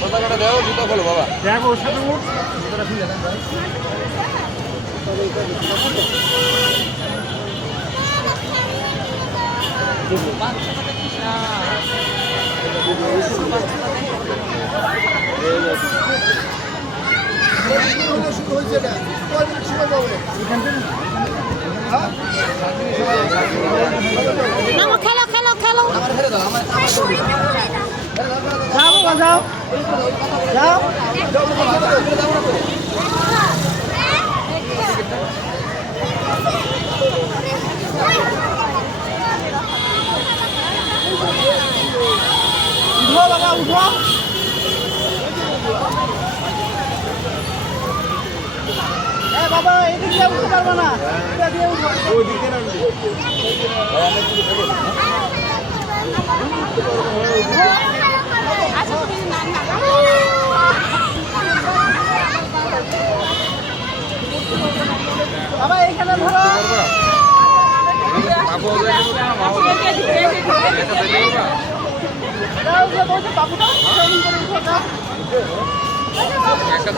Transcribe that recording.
পতাকাটা দেও, জুতা খোলো বাবা। দেখো ওর সাথে উঠ, জুতাটা খুলে দেন ভাই। নামো, খেলো খেলো খেলো। যাও বাবা, যাও যাও। উঠো বাবা, উঠো। বাবা এদিক দিয়ে উঠতে পারবো না, এটা দিয়ে উঠো। ওই দিকে না, বাবা এইখানে ধরো। বাবুটা একটা